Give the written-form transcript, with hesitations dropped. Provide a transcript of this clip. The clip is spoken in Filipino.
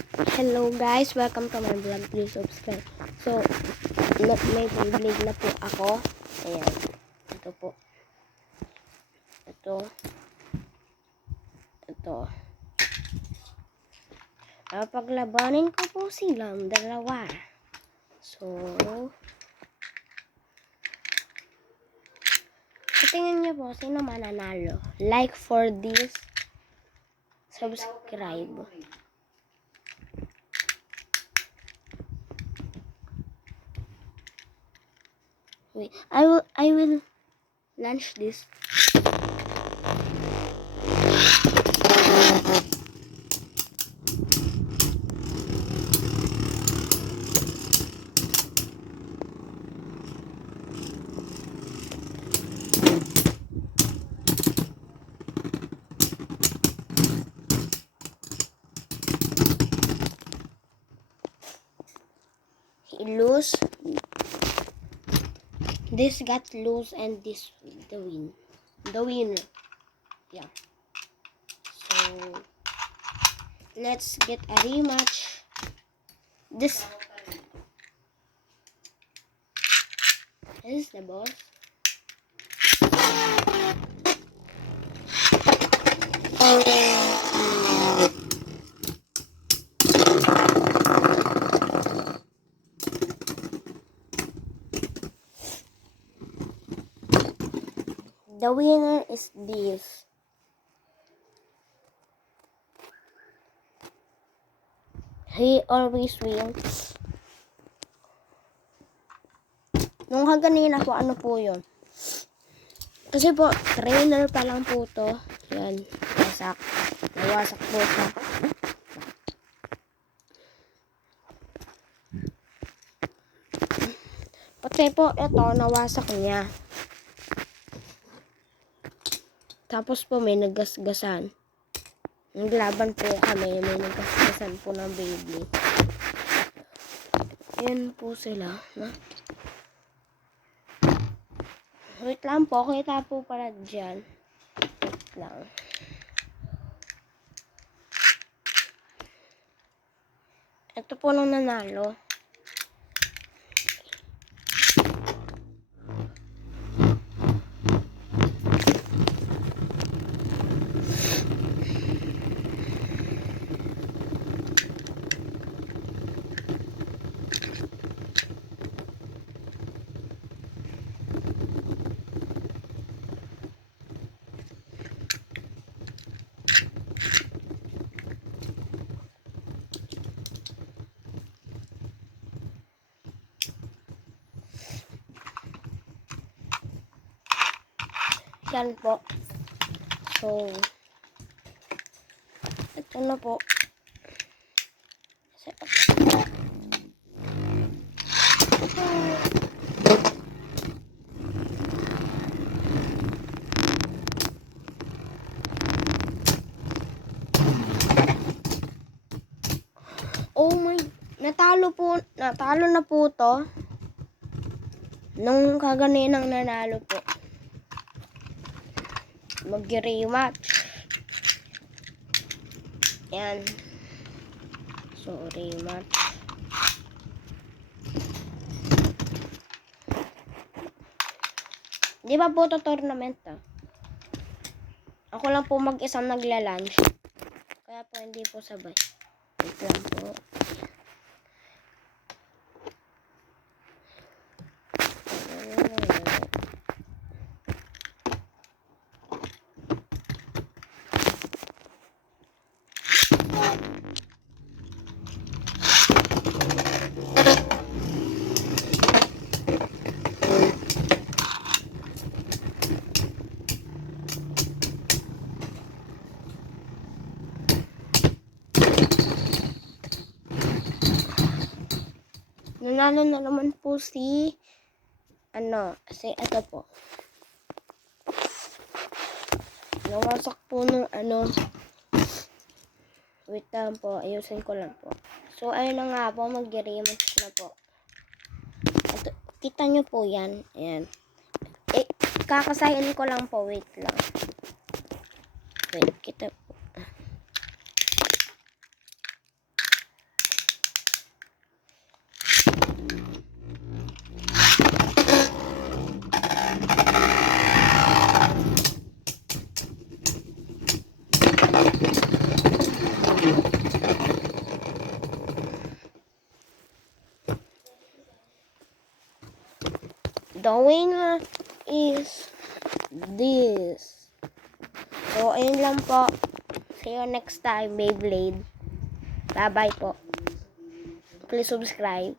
Hello guys, welcome to my vlog. Please subscribe. So, may Beyblade na po ako. Ayan. Ito po. Ito. Paglabanin ko po silang dalawa. So, tingnan niyo po sino mananalo. Like for this. Subscribe. Wait, I will launch this. He lose. This got loose and this the winner. Yeah. So let's get a rematch. This is the boss. The winner is this. He always wins. Nung kaganina po, ano po yun? Kasi po, trainer pa lang po to. Yan, wasak. Nawasak po siya. Pati po, ito, nawasak niya. Tapos po, may naggasgasan. Naglaban po kami, may naggasgasan po ng Beyblade. Ayan po sila. Wait lang po, kita po para dyan. Wait lang. Ito po nung nanalo. Yan po. So, ito na po. Oh my, natalo na po to. Nung kaganinang nanalo po. Mag-rematch. Yan. So, rematch. Di ba po to tournament Ako lang po mag-isang nagla-lunch. Kaya po hindi po sabay. Wait lang po. Nanalo na naman po si ito po. Nawasak po nung wait lang po, ayusin ko lang po. So, ayun na nga po, mag-rematch na po. Ito, kita nyo po yan. Ayan. Kakasayin ko lang po, wait lang. Wait, kita po. The winner is this. So, ayun lang po. See you next time, Beyblade. Bye-bye po. Please subscribe.